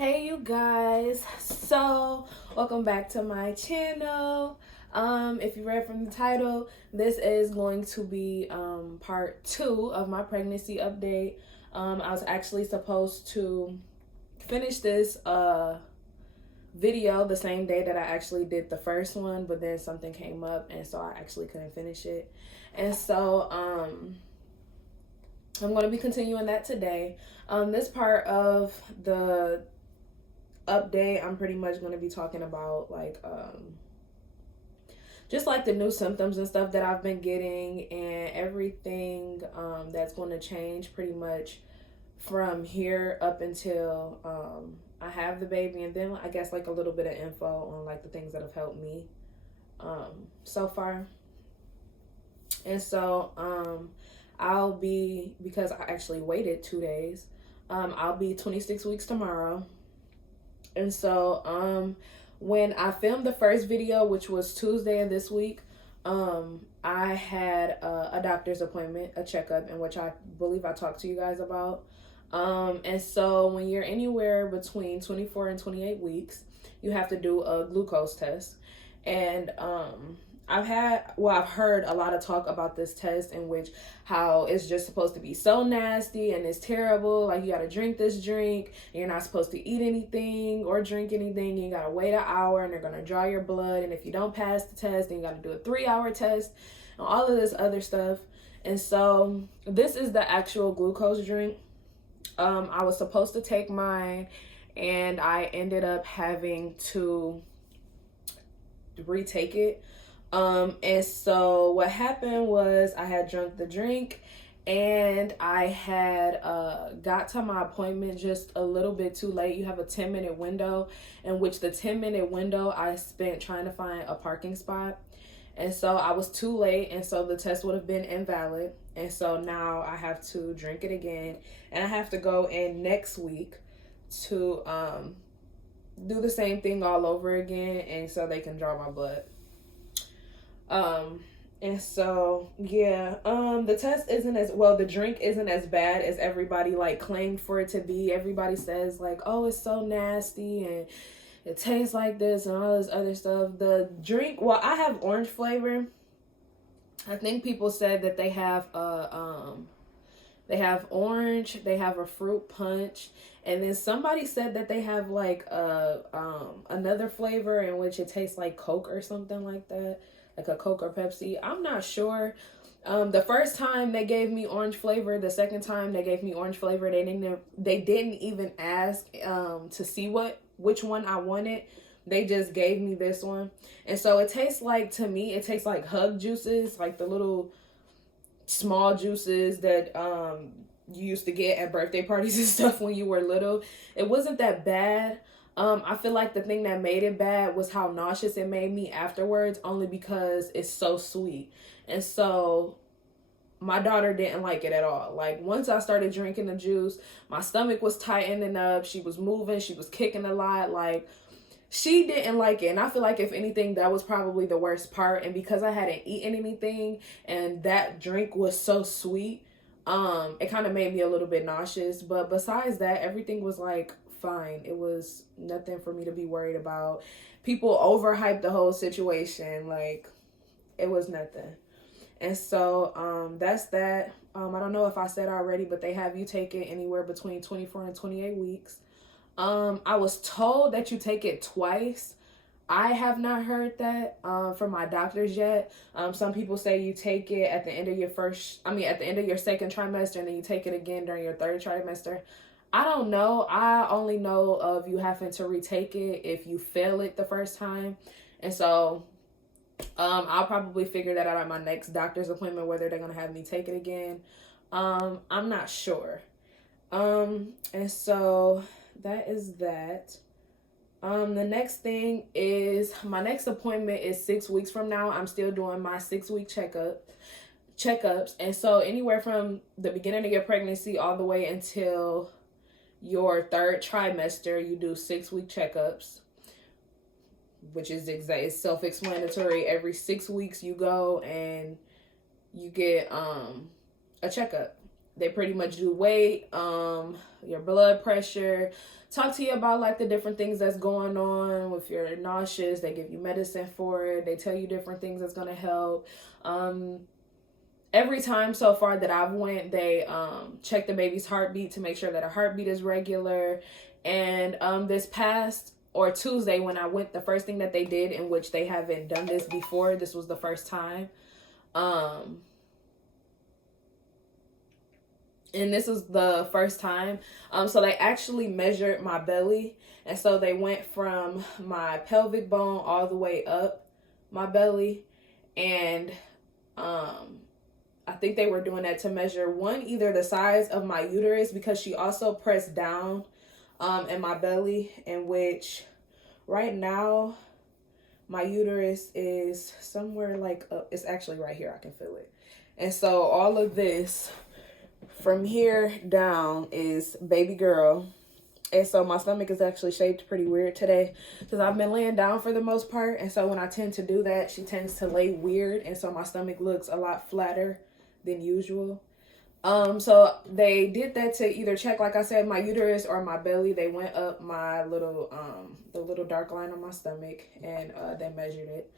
Hey you guys, so welcome back to my channel. If you read from the title, this is going to be part 2 of my pregnancy update. I was actually supposed to finish this video the same day that I actually did the first one, but then something came up and so I actually couldn't finish it. And so I'm going to be continuing that today. This part of the update, I'm pretty much going to be talking about just like the new symptoms and stuff that I've been getting and everything that's going to change pretty much from here up until I have the baby, and then I guess like a little bit of info on like the things that have helped me so far. And so I'll be, because I actually waited 2 days, I'll be 26 weeks tomorrow. And so when I filmed the first video, which was Tuesday of this week, I had a doctor's appointment, a checkup, in which I believe I talked to you guys about. And so when you're anywhere between 24 and 28 weeks, you have to do a glucose test. And I've heard a lot of talk about this test, in which how it's just supposed to be so nasty and it's terrible. Like, you got to drink this drink and you're not supposed to eat anything or drink anything. You got to wait an hour and they're going to draw your blood. And if you don't pass the test, then you got to do a 3-hour test and all of this other stuff. And so this is the actual glucose drink. I was supposed to take mine and I ended up having to retake it. And so what happened was I had drunk the drink and I had got to my appointment just a little bit too late. You have a 10-minute window, in which the 10-minute window I spent trying to find a parking spot. And so I was too late, and so the test would have been invalid. And so now I have to drink it again, and I have to go in next week to do the same thing all over again, and so they can draw my blood. And so yeah, the test isn't as well, the drink isn't as bad as everybody like claimed for it to be. Everybody says like, oh, it's so nasty and it tastes like this and all this other stuff. The drink, well, I have orange flavor. I think people said that they have they have orange, they have a fruit punch, and then somebody said that they have like another flavor in which it tastes like Coke or something like that, like a Coke or Pepsi. I'm not sure. The first time they gave me orange flavor, the second time they gave me orange flavor, they didn't even ask to see which one I wanted. They just gave me this one. And so it tastes like, to me, it tastes like Hug juices, like the little small juices that you used to get at birthday parties and stuff when you were little. It wasn't that bad. I feel like the thing that made it bad was how nauseous it made me afterwards, only because it's so sweet. And so my daughter didn't like it at all. Like, once I started drinking the juice, my stomach was tightening up. She was moving. She was kicking a lot. Like, she didn't like it. And I feel like, if anything, that was probably the worst part. And because I hadn't eaten anything and that drink was so sweet, it kind of made me a little bit nauseous. But besides that, everything was like fine. It was nothing for me to be worried about. People overhyped the whole situation. Like, it was nothing. And so that's that. I don't know if I said already, but they have you take it anywhere between 24 and 28 weeks. I was told that you take it twice. I have not heard that from my doctors yet. Some people say you take it at the end of your second trimester, and then you take it again during your third trimester. I don't know. I only know of you having to retake it if you fail it the first time. And so I'll probably figure that out at my next doctor's appointment, whether they're going to have me take it again. I'm not sure. And so that is that. The next thing is, my next appointment is 6 weeks from now. I'm still doing my 6-week checkups. And so anywhere from the beginning of your pregnancy all the way until your third trimester, you do 6-week checkups, which is it's self-explanatory. Every 6 weeks you go and you get a checkup. They pretty much do weight, your blood pressure, talk to you about like the different things that's going on. If you're nauseous, they give you medicine for it. They tell you different things that's going to help. Every time so far that I've went, they check the baby's heartbeat to make sure that her heartbeat is regular. And this past or Tuesday when I went, the first thing that they did, in which they haven't done this before, this was the first time. And this is the first time. So they actually measured my belly. And so they went from my pelvic bone all the way up my belly. And I think they were doing that to measure either the size of my uterus, because she also pressed down in my belly, in which right now my uterus is somewhere like up. It's actually right here. I can feel it. And so all of this from here down is baby girl. And so my stomach is actually shaped pretty weird today because I've been laying down for the most part. And so when I tend to do that, she tends to lay weird. And so my stomach looks a lot flatter than usual. So they did that to either check, like I said, my uterus or my belly. They went up my little, the little dark line on my stomach, and they measured it.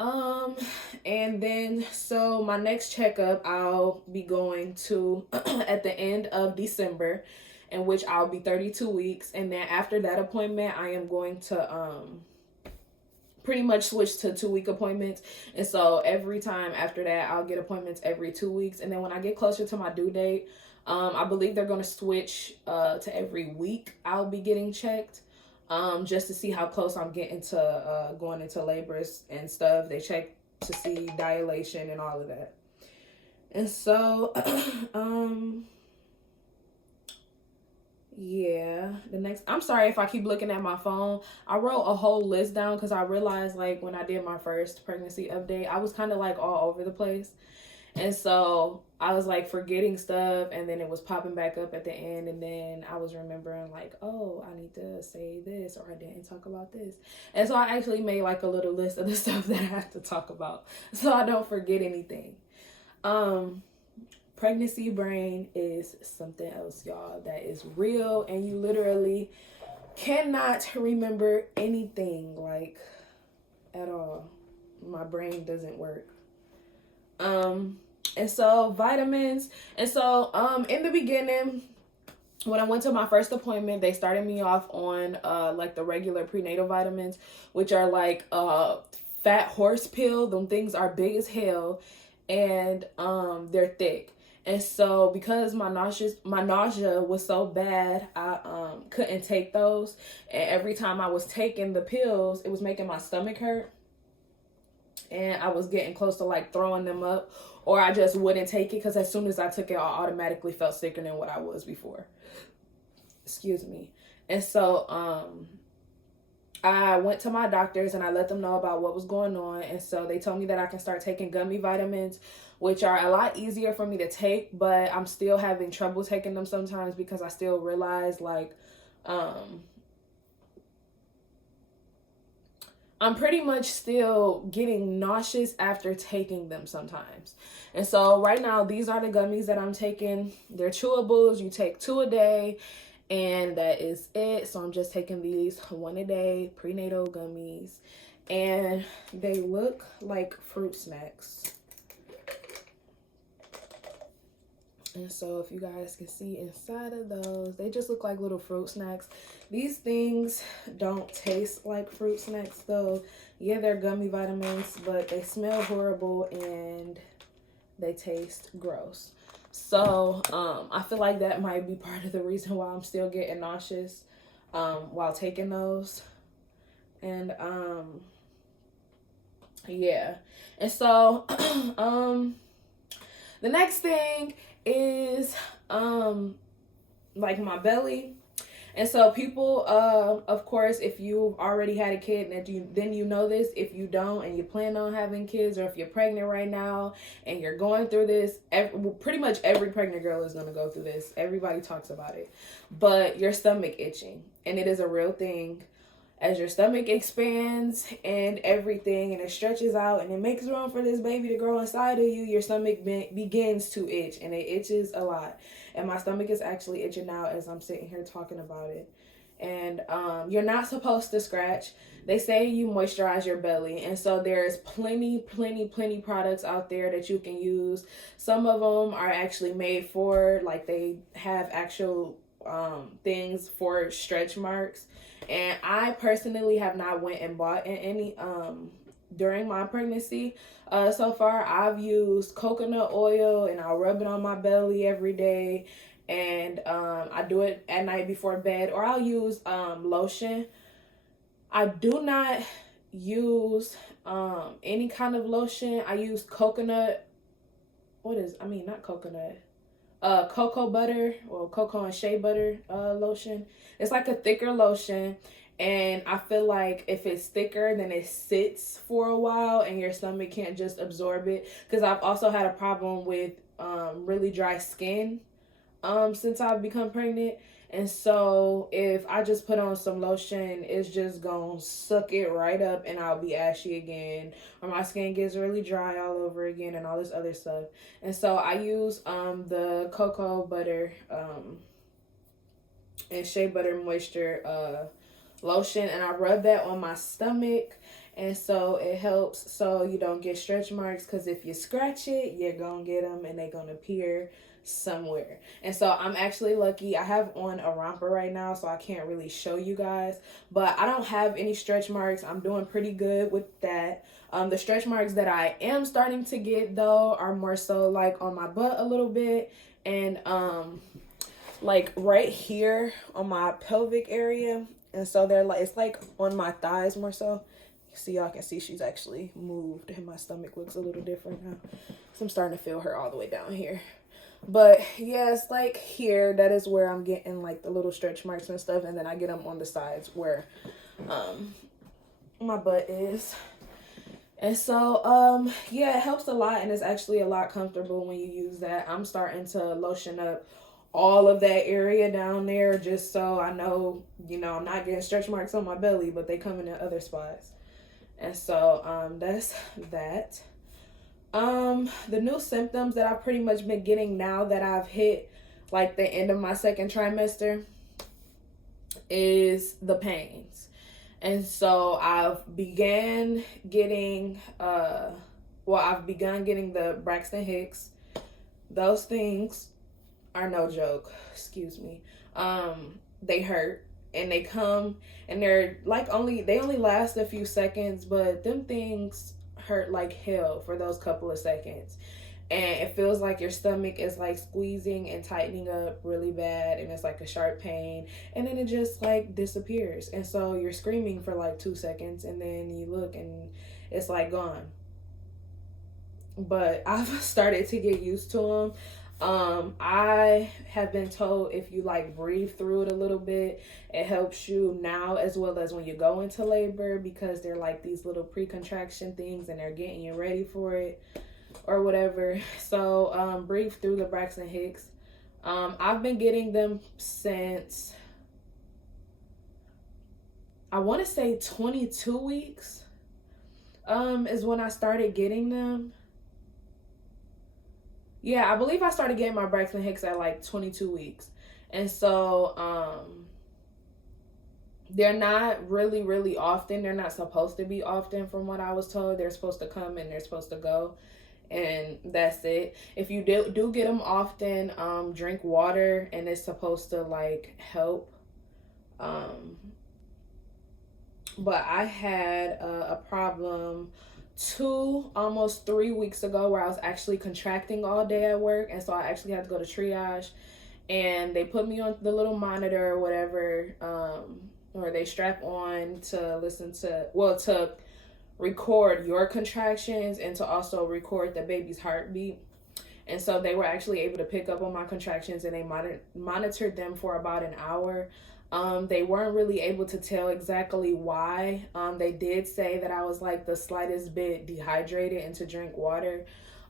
And then, so my next checkup, I'll be going to at the end of December, in which I'll be 32 weeks. And then after that appointment, I am going to, pretty much switch to 2-week appointments. And so every time after that, I'll get appointments every 2 weeks. And then when I get closer to my due date, I believe they're going to switch, to every week I'll be getting checked. Just to see how close I'm getting to going into labor and stuff. They check to see dilation and all of that. And so, yeah, I'm sorry if I keep looking at my phone. I wrote a whole list down because I realized, like, when I did my first pregnancy update, I was kind of like all over the place. And so I was like forgetting stuff, and then it was popping back up at the end, and then I was remembering like, oh, I need to say this, or I didn't talk about this. And so I actually made like a little list of the stuff that I have to talk about so I don't forget anything. Pregnancy brain is something else, y'all, that is real, and you literally cannot remember anything, like, at all. My brain doesn't work. And so vitamins. And so, in the beginning, when I went to my first appointment, they started me off on, like the regular prenatal vitamins, which are like, fat horse pill. Them things are big as hell, and, they're thick. And so because my nausea was so bad, I, couldn't take those. And every time I was taking the pills, it was making my stomach hurt. And I was getting close to like throwing them up, or I just wouldn't take it because as soon as I took it, I automatically felt sicker than what I was before. Excuse me. And so I went to my doctors and I let them know about what was going on. And so they told me that I can start taking gummy vitamins, which are a lot easier for me to take, but I'm still having trouble taking them sometimes because I still realize like I'm pretty much still getting nauseous after taking them sometimes. And so right now, these are the gummies that I'm taking. They're chewables. You take 2 a day, and that is it. So I'm just taking these 1 a day prenatal gummies, and they look like fruit snacks. And so if you guys can see inside of those, they just look like little fruit snacks. These things don't taste like fruit snacks though. Yeah, they're gummy vitamins, but they smell horrible and they taste gross. So I feel like that might be part of the reason why I'm still getting nauseous while taking those. And yeah. And so the next thing is like my belly. And so people, of course, if you've already had a kid, then you know this. If you don't and you plan on having kids, or if you're pregnant right now and you're going through this, pretty much every pregnant girl is going to go through this. Everybody talks about it. But your stomach itching, and it is a real thing. as your stomach expands and everything, and it stretches out and it makes room for this baby to grow inside of you, your stomach begins to itch, and it itches a lot. And my stomach is actually itching now as I'm sitting here talking about it. And you're not supposed to scratch. They say you moisturize your belly, and so there's plenty products out there that you can use. Some of them are actually made for, like, they have actual things for stretch marks. And I personally have not went and bought any during my pregnancy. So far I've used coconut oil, and I'll rub it on my belly every day, and I do it at night before bed, or I'll use lotion. I do not use any kind of lotion. I use coconut, not coconut, cocoa butter, or cocoa and shea butter lotion. It's like a thicker lotion, and I feel like if it's thicker, then it sits for a while and your stomach can't just absorb it, because I've also had a problem with really dry skin since I've become pregnant. And so if I just put on some lotion, it's just gonna suck it right up, and I'll be ashy again, or my skin gets really dry all over again, and all this other stuff. And so I use the cocoa butter and shea butter moisture lotion, and I rub that on my stomach. And so it helps so you don't get stretch marks, because if you scratch it, you're gonna get them, and they're gonna appear somewhere. And so I'm actually lucky. I have on a romper right now, so I can't really show you guys, but I don't have any stretch marks. I'm doing pretty good with that. The stretch marks that I am starting to get, though, are more so like on my butt a little bit, and like right here on my pelvic area. And so they're like, it's like on my thighs more so. See, y'all can see she's actually moved, and my stomach looks a little different now, so I'm starting to feel her all the way down here. But yeah, it's like here, that is where I'm getting like the little stretch marks and stuff. And then I get them on the sides where my butt is. And so yeah, it helps a lot, and it's actually a lot comfortable when you use that. I'm starting to lotion up all of that area down there, just so I know, you know, I'm not getting stretch marks on my belly, but they come in other spots. And so that's that. The new symptoms that I've pretty much been getting now that I've hit like the end of my second trimester is the pains. And so I've begun getting the Braxton Hicks. Those things are no joke. Excuse me. They hurt, and they come, and they're like they only last a few seconds, but them things hurt like hell for those couple of seconds. And it feels like your stomach is like squeezing and tightening up really bad, and it's like a sharp pain, and then it just like disappears. And so you're screaming for like 2 seconds, and then you look and it's like gone. But I've started to get used to them. I have been told if you like breathe through it a little bit, it helps you now as well as when you go into labor, because they're like these little pre-contraction things, and they're getting you ready for it or whatever. So breathe through the Braxton Hicks. I've been getting them since, I want to say 22 weeks is when I started getting them. Yeah, I believe I started getting my Braxton Hicks at like 22 weeks. And so they're not really often. They're not supposed to be often, from what I was told. They're supposed to come and they're supposed to go, and that's it. If you do get them often, drink water, and it's supposed to like help. But I had a problem almost 3 weeks ago where I was actually contracting all day at work, and so I actually had to go to triage, and they put me on the little monitor or whatever, or they strap on to to record your contractions and to also record the baby's heartbeat. And so they were actually able to pick up on my contractions, and they monitored them for about an hour. They weren't really able to tell exactly why. They did say that I was like the slightest bit dehydrated and to drink water.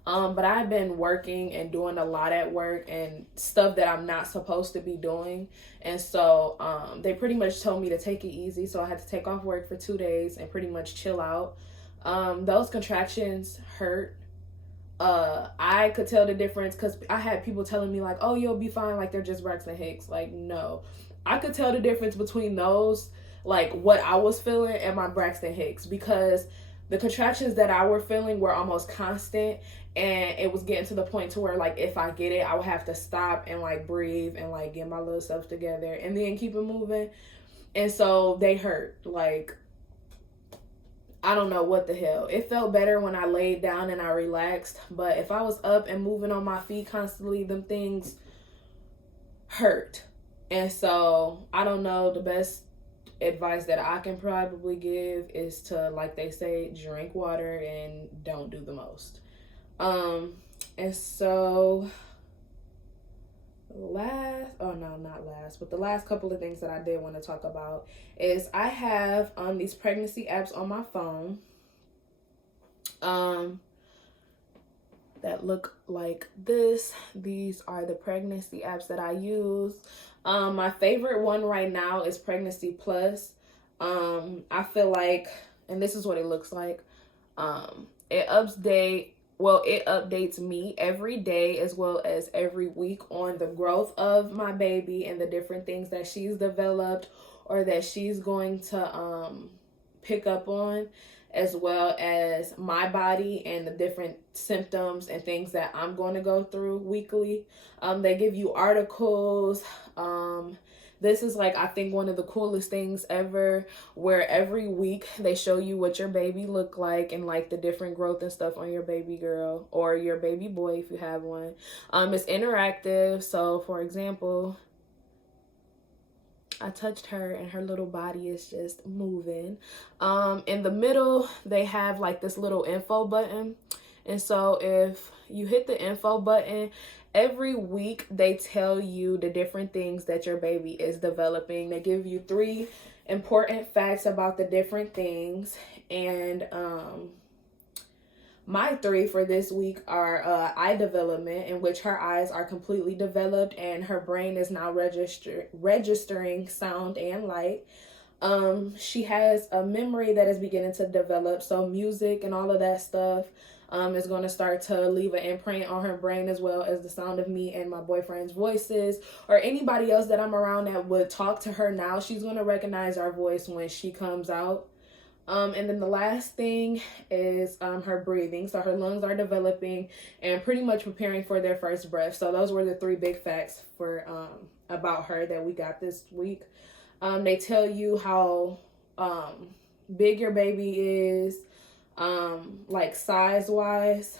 But I've been working and doing a lot at work and stuff that I'm not supposed to be doing. And so they pretty much told me to take it easy. So I had to take off work for 2 days and pretty much chill out. Those contractions hurt. I could tell the difference because I had people telling me like, oh, you'll be fine, like they're just Braxton Hicks. Like, no. I could tell the difference between those, like what I was feeling, and my Braxton Hicks, because the contractions that I were feeling were almost constant, and it was getting to the point to where like if I get it, I would have to stop and like breathe and like get my little self together and then keep it moving. And so they hurt. Like, I don't know what the hell. It felt better when I laid down and I relaxed, but if I was up and moving on my feet constantly, them things hurt. And so I don't know, the best advice that I can probably give is to, like they say, drink water and don't do the most. And so the last couple of things that I did want to talk about is I have these pregnancy apps on my phone that look like this. These are the pregnancy apps that I use. My favorite one right now is Pregnancy Plus. I feel like, and this is what it looks like. It updates me every day as well as every week on the growth of my baby and the different things that she's developed or that she's going to pick up on, as well as my body and the different symptoms and things that I'm going to go through weekly. They give you articles. This is like, I think, one of the coolest things ever, where every week they show you what your baby look like and like the different growth and stuff on your baby girl or your baby boy if you have one. It's interactive. So for example, I touched her and her little body is just moving. In the middle, they have like this little info button. And so if you hit the info button, every week they tell you the different things that your baby is developing. They give you 3 important facts about the different things. And my 3 for this week are eye development, in which her eyes are completely developed and her brain is now registering sound and light. She has a memory that is beginning to develop, so music and all of that stuff is going to start to leave an imprint on her brain, as well as the sound of me and my boyfriend's voices, or anybody else that I'm around that would talk to her now. She's going to recognize our voice when she comes out. And then the last thing is her breathing. So her lungs are developing and pretty much preparing for their first breath. So those were the 3 big facts for about her that we got this week. They tell you how big your baby is, like size wise.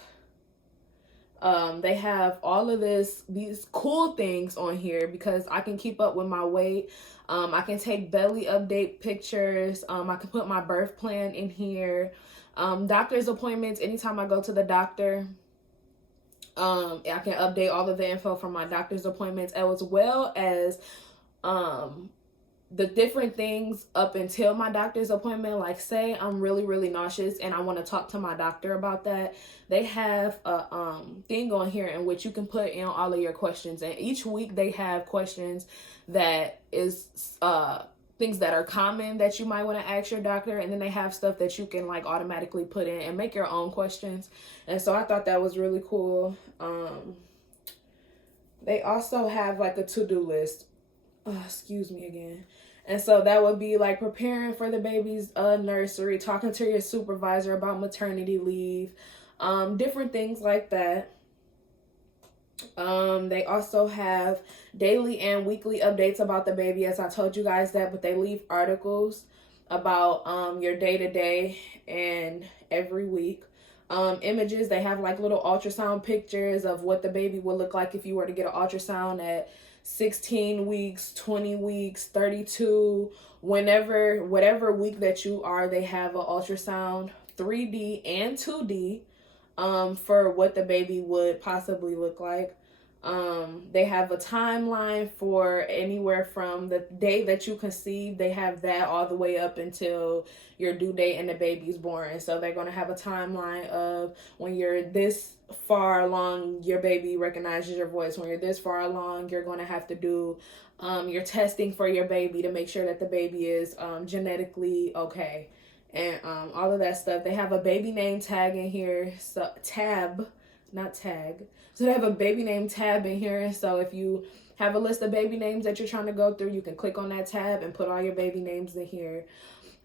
They have all of these cool things on here because I can keep up with my weight. I can take belly update pictures. I can put my birth plan in here. Doctor's appointments, anytime I go to the doctor, I can update all of the info from my doctor's appointments, as well as the different things up until my doctor's appointment. Like, say I'm really, really nauseous and I want to talk to my doctor about that. They have a thing on here in which you can put in all of your questions. And each week they have questions that is things that are common that you might want to ask your doctor. And then they have stuff that you can like automatically put in and make your own questions. And so I thought that was really cool. They also have like a to-do list. Excuse me again. And so that would be like preparing for the baby's nursery, talking to your supervisor about maternity leave, different things like that. They also have daily and weekly updates about the baby, as I told you guys that, but they leave articles about your day-to-day and every week. Images, they have like little ultrasound pictures of what the baby would look like if you were to get an ultrasound at 16 weeks, 20 weeks, 32, whatever week that you are. They have an ultrasound 3D and 2D for what the baby would possibly look like. They have a timeline for anywhere from the day that you conceive. They have that all the way up until your due date and the baby's born. And so they're going to have a timeline of when you're this far along, your baby recognizes your voice. When you're this far along, you're going to have to do your testing for your baby to make sure that the baby is genetically okay. And all of that stuff. They have a baby name tag in here. So tab, not tag. So they have a baby name tab in here. So if you have a list of baby names that you're trying to go through, you can click on that tab and put all your baby names in here.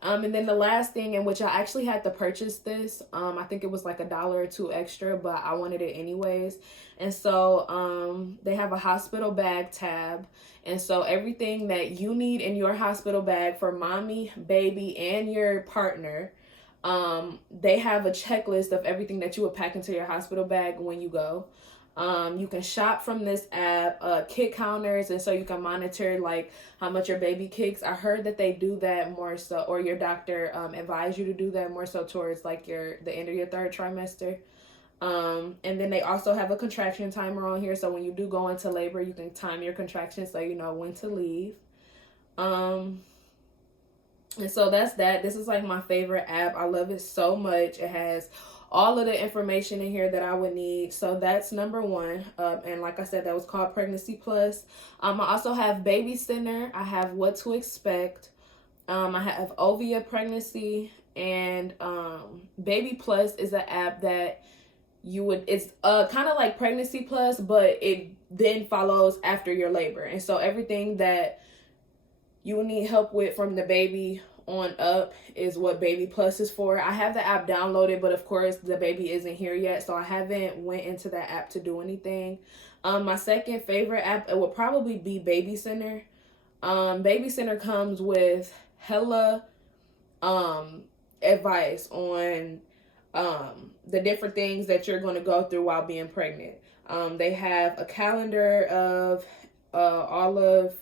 And then the last thing, in which I actually had to purchase this, I think it was like $1 or $2 extra, but I wanted it anyways. And so they have a hospital bag tab. And so everything that you need in your hospital bag for mommy, baby, and your partner, they have a checklist of everything that you would pack into your hospital bag when you go. You can shop from this app, kick counters, and so you can monitor like how much your baby kicks. I heard that they do that more so, or your doctor advised you to do that more so towards like the end of your 3rd trimester. And then they also have a contraction timer on here, so when you do go into labor, you can time your contractions so you know when to leave. And so that's that. This is like my favorite app. I love it so much. It has all of the information in here that I would need. So that's number 1. And like I said, that was called Pregnancy Plus. I also have Baby Center. I have What to Expect. I have Ovia Pregnancy, and Baby Plus is an app that it's kind of like Pregnancy Plus, but it then follows after your labor. And so everything that you will need help with from the baby on up is what Baby Plus is for. I have the app downloaded, but of course the baby isn't here yet, so I haven't went into that app to do anything. My second favorite app, it would probably be Baby Center. Baby Center comes with hella advice on the different things that you're going to go through while being pregnant. They have a calendar of all of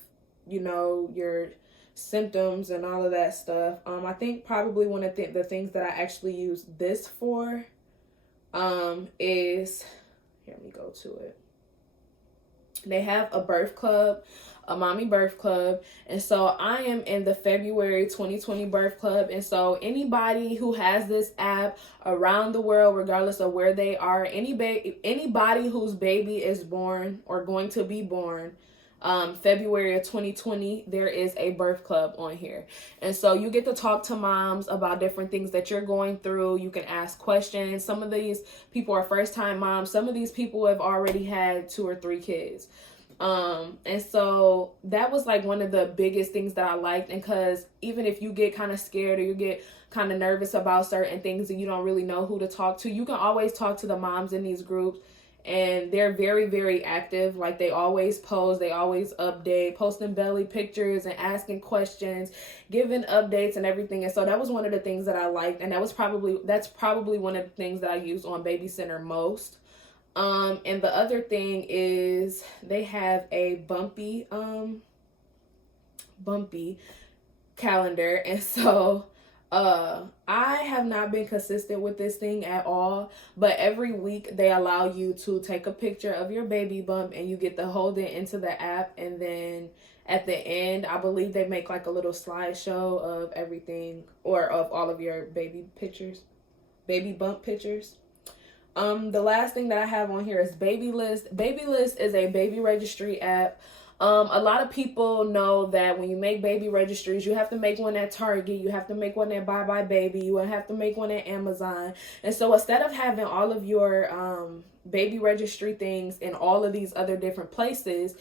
your symptoms and all of that stuff. I think probably one of the things that I actually use this for is, here, let me go to it. They have a birth club, a mommy birth club. And so I am in the February 2020 birth club. And so anybody who has this app around the world, regardless of where they are, anybody whose baby is born or going to be born February of 2020, there is a birth club on here. And so you get to talk to moms about different things that you're going through. You can ask questions. Some of these people are first-time moms. Some of these people have already had 2 or 3 kids. And so that was like one of the biggest things that I liked. And because even if you get kind of scared or you get kind of nervous about certain things and you don't really know who to talk to, you can always talk to the moms in these groups. And they're very, very active. Like, they always post, they always update, posting belly pictures and asking questions, giving updates and everything. And so that was one of the things that I liked. And that's probably one of the things that I use on Baby Center most. And the other thing is they have a bumpy calendar. And so I have not been consistent with this thing at all, but every week they allow you to take a picture of your baby bump and you get to hold it into the app. And then at the end, I believe they make like a little slideshow of everything, or of all of your baby bump pictures. The last thing that I have on here is Babylist. Babylist is a baby registry app. A lot of people know that when you make baby registries, you have to make one at Target, you have to make one at Bye Bye Baby, you have to make one at Amazon. And so instead of having all of your baby registry things in all of these other different places,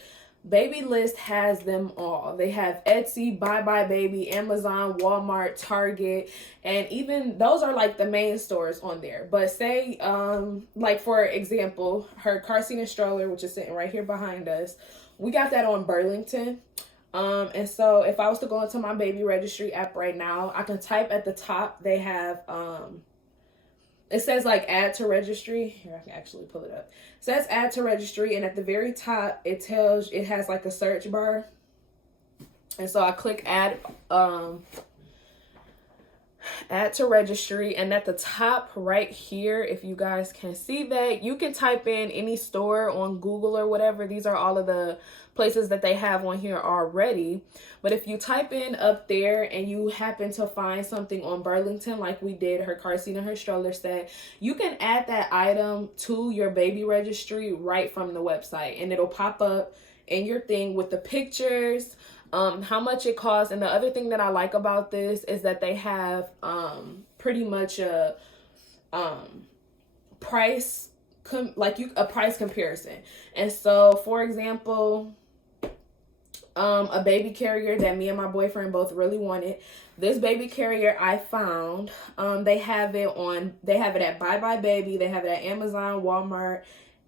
Babylist has them all. They have Etsy, Bye Bye Baby, Amazon, Walmart, Target, and even those are like the main stores on there. But say, like for example, her car seat and stroller, which is sitting right here behind us, we got that on Burlington. And so if I was to go into my baby registry app right now, I can type at the top. They have, it says like add to registry. Here, I can actually pull it up. It says add to registry. And at the very top, it has like a search bar. And so I click add, add to registry, and at the top right here, if you guys can see that, you can type in any store on Google or whatever. These are all of the places that they have on here already. But if you type in up there and you happen to find something on Burlington, like we did, her car seat and her stroller set, you can add that item to your baby registry right from the website, and it'll pop up in your thing with the pictures, how much it costs. And the other thing that I like about this is that they have pretty much a price a price comparison. And so, for example, a baby carrier that me and my boyfriend both really wanted. This baby carrier I found, they have it at Bye Bye Baby, they have it at Amazon, Walmart,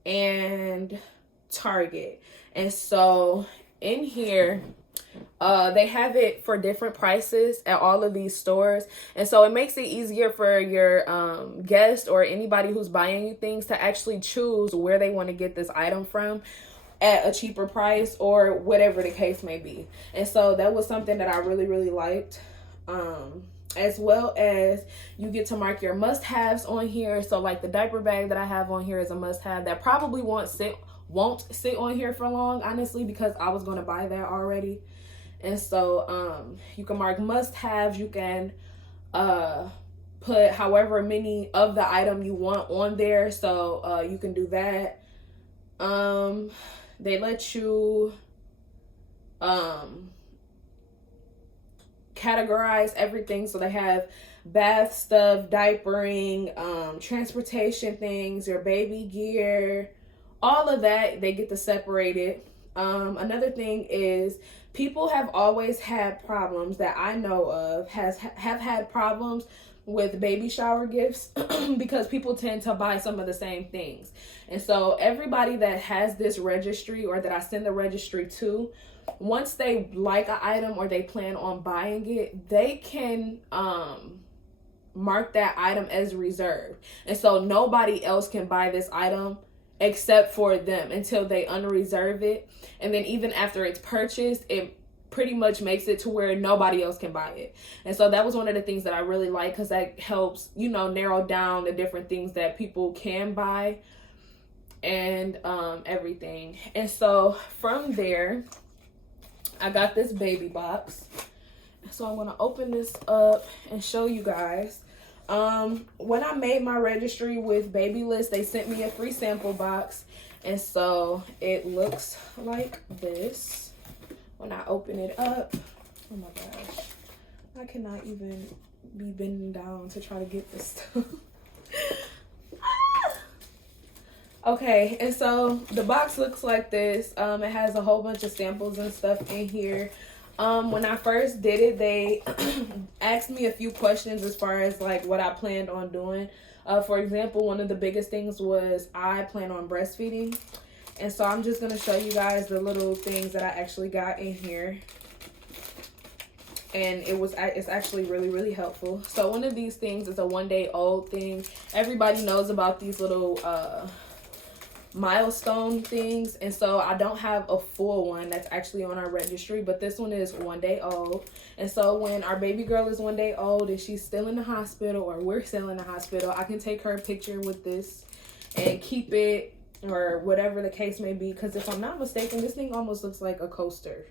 and Target. And so in here, they have it for different prices at all of these stores. And so it makes it easier for your guest or anybody who's buying you things to actually choose where they want to get this item from at a cheaper price or whatever the case may be. And so that was something that I really, really liked. As well as you get to mark your must-haves on here. So like the diaper bag that I have on here is a must-have that probably won't sit on here for long, honestly, because I was going to buy that already. And so you can mark must-haves. You can put however many of the item you want on there. So you can do that. They let you categorize everything. So they have bath stuff, diapering, transportation things, your baby gear, all of that. They get to separate it. Another thing is people have always had problems that I know of have had problems with baby shower gifts because people tend to buy some of the same things. And so everybody that has this registry or that I send the registry to, once they like an item or they plan on buying it, they can mark that item as reserved. And so nobody else can buy this item except for them until they unreserve it. And then even after it's purchased, it pretty much makes it to where nobody else can buy it. And so that was one of the things that I really like, because that helps, narrow down the different things that people can buy and everything. And so from there, I got this baby box. So I'm going to open this up and show you guys. When I made my registry with Babylist, they sent me a free sample box. And so it looks like this. When I open it up, oh my gosh, I cannot even be bending down to try to get this stuff. Okay, and so the box looks like this. It has a whole bunch of samples and stuff in here. When I first did it, they asked me a few questions as far as like what I planned on doing. For example, one of the biggest things was I plan on breastfeeding. And so I'm just going to show you guys the little things that I actually got in here. And it's actually really, really helpful. So one of these things is a 1-day-old thing. Everybody knows about these little milestone things. And so I don't have a full one that's actually on our registry, but this one is 1 day old. And so when our baby girl is 1 day old and she's still in the hospital or we're still in the hospital, I can take her a picture with this and keep it, or whatever the case may be. Because if I'm not mistaken, this thing almost looks like a coaster.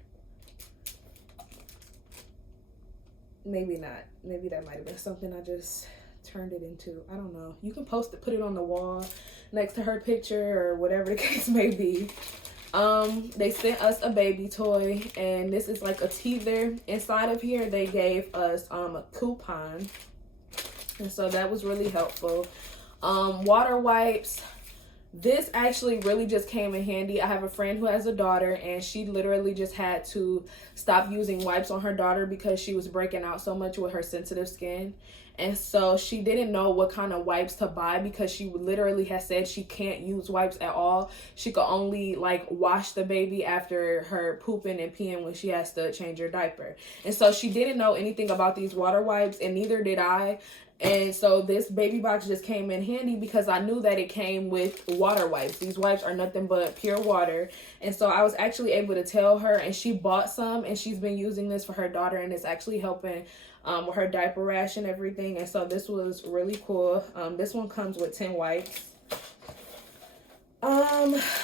Maybe not. Maybe that might have been something I just turned it into. I don't know. You can post it, put it on the wall next to her picture or whatever the case may be. They sent us a baby toy, and this is like a teether. Inside of here, they gave us a coupon. And so that was really helpful. Water wipes. This actually really just came in handy. I have a friend who has a daughter, and she literally just had to stop using wipes on her daughter because she was breaking out so much with her sensitive skin. And so she didn't know what kind of wipes to buy because she literally has said she can't use wipes at all. She could only like wash the baby after her pooping and peeing when she has to change her diaper. And so she didn't know anything about these water wipes, and neither did I. And so this baby box just came in handy because I knew that it came with water wipes. These wipes are nothing but pure water. And so I was actually able to tell her, and she bought some, and she's been using this for her daughter, and it's actually helping with her diaper rash and everything. And so this was really cool. This one comes with 10 wipes.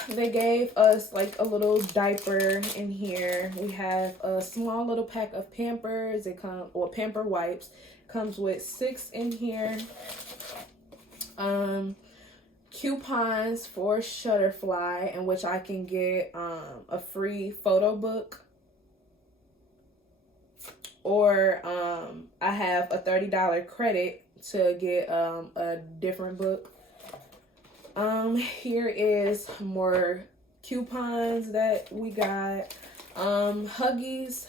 They gave us like a little diaper in here. We have a small little pack of Pampers. It comes, or Pamper wipes. Comes with 6 in here. Coupons for Shutterfly, in which I can get a free photo book, or I have a $30 credit to get a different book. Here is more coupons that we got. Huggies.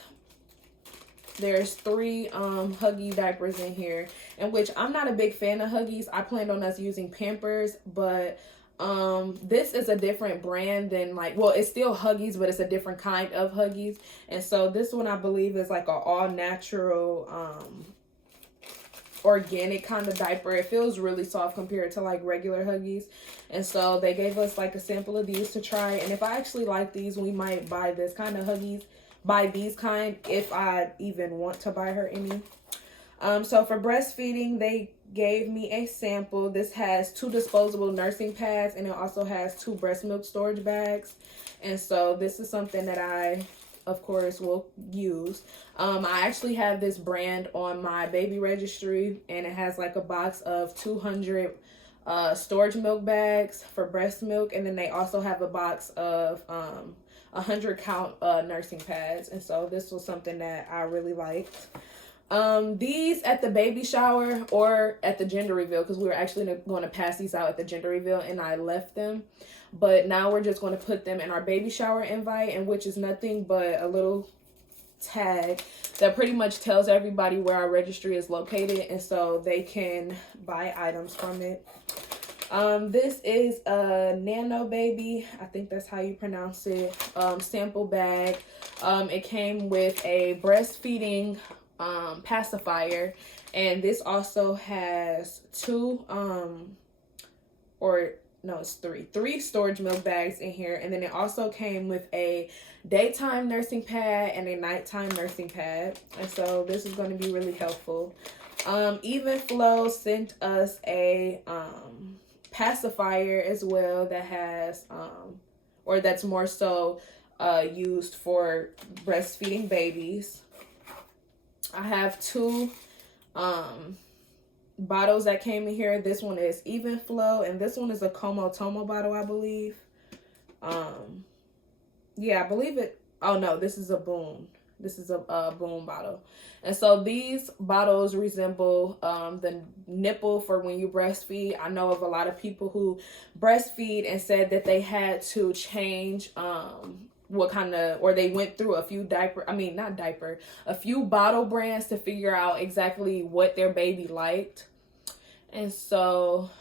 There's 3 Huggy diapers in here, in which I'm not a big fan of Huggies. I planned on us using Pampers, but this is a different brand than, like, well, it's still Huggies, but it's a different kind of Huggies. And so this one, I believe, is like an all natural organic kind of diaper. It feels really soft compared to like regular Huggies. And so they gave us like a sample of these to try, and if I actually like these, we might buy this kind of Huggies. Buy these kind if I even want to buy her any. So for breastfeeding, they gave me a sample. This has 2 disposable nursing pads, and it also has 2 breast milk storage bags. And so this is something that I, of course, will use. I actually have this brand on my baby registry, and it has like a box of 200 storage milk bags for breast milk, and then they also have a box of 100 count nursing pads. And so this was something that I really liked. These at the baby shower or at the gender reveal, because we were actually going to pass these out at the gender reveal and I left them, but now we're just going to put them in our baby shower invite, and which is nothing but a little tag that pretty much tells everybody where our registry is located, and so they can buy items from it. This is a Nano Baby, I think that's how you pronounce it, sample bag. It came with a breastfeeding pacifier, and this also has 2 three storage milk bags in here, and then it also came with a daytime nursing pad and a nighttime nursing pad, and so this is going to be really helpful. Even Flow sent us a pacifier as well that has or that's more so used for breastfeeding babies. I have 2 bottles that came in here. This one is Even Flow, and this one is a Como Tomo bottle, I believe. Yeah, I believe it. Oh no, this is a Boom. This is a Boom bottle. And so these bottles resemble the nipple for when you breastfeed. I know of a lot of people who breastfeed and said that they had to change what kind of, or they went through a few a few bottle brands to figure out exactly what their baby liked. And so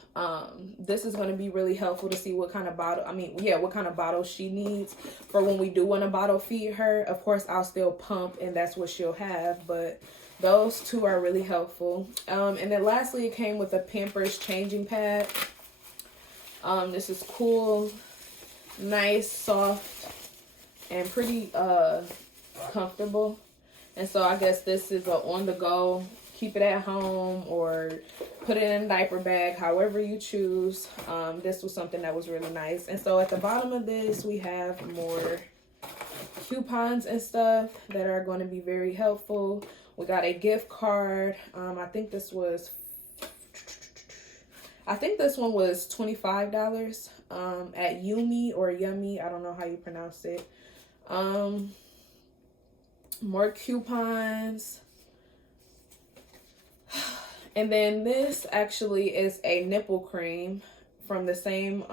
this is going to be really helpful to see what kind of bottle, what kind of bottle she needs for when we do want to bottle feed her. Of course, I'll still pump, and that's what she'll have, but those 2 are really helpful. And then lastly, it came with a Pampers changing pad. This is cool, nice, soft, and pretty comfortable. And so I guess this is a on the go, keep it at home or put it in a diaper bag, however you choose. This was something that was really nice. And so at the bottom of this, we have more coupons and stuff that are going to be very helpful. We got a gift card. I think this one was $25 at Yumi or Yummy. I don't know how you pronounce it. More coupons. And then this actually is a nipple cream from the same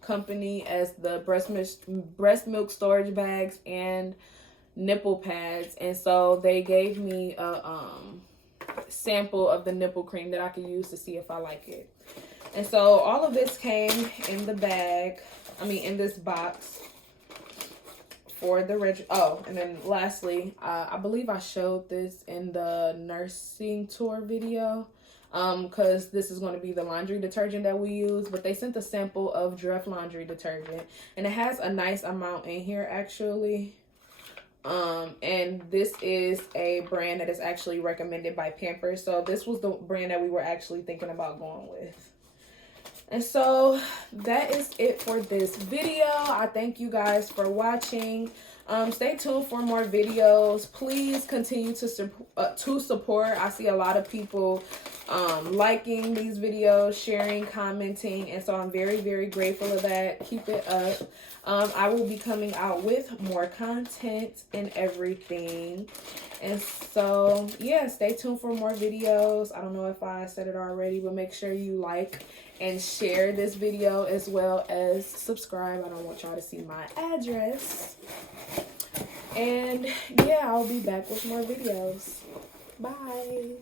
company as the breast milk storage bags and nipple pads. And so they gave me a sample of the nipple cream that I could use to see if I like it. And so all of this came in the bag, in this box for the and then lastly, I believe I showed this in the nursing tour video, because this is going to be the laundry detergent that we use, but they sent a sample of Dreft laundry detergent, and it has a nice amount in here actually. And this is a brand that is actually recommended by Pampers. So this was the brand that we were actually thinking about going with. And so that is it for this video. I thank you guys for watching. Stay tuned for more videos. Please continue to support. I see a lot of people liking these videos, sharing, commenting, and so I'm very, very grateful of that. Keep it up. I will be coming out with more content and everything. And so, yeah, stay tuned for more videos. I don't know if I said it already, but make sure you like and share this video as well as subscribe. I don't want y'all to see my address. And yeah, I'll be back with more videos. Bye.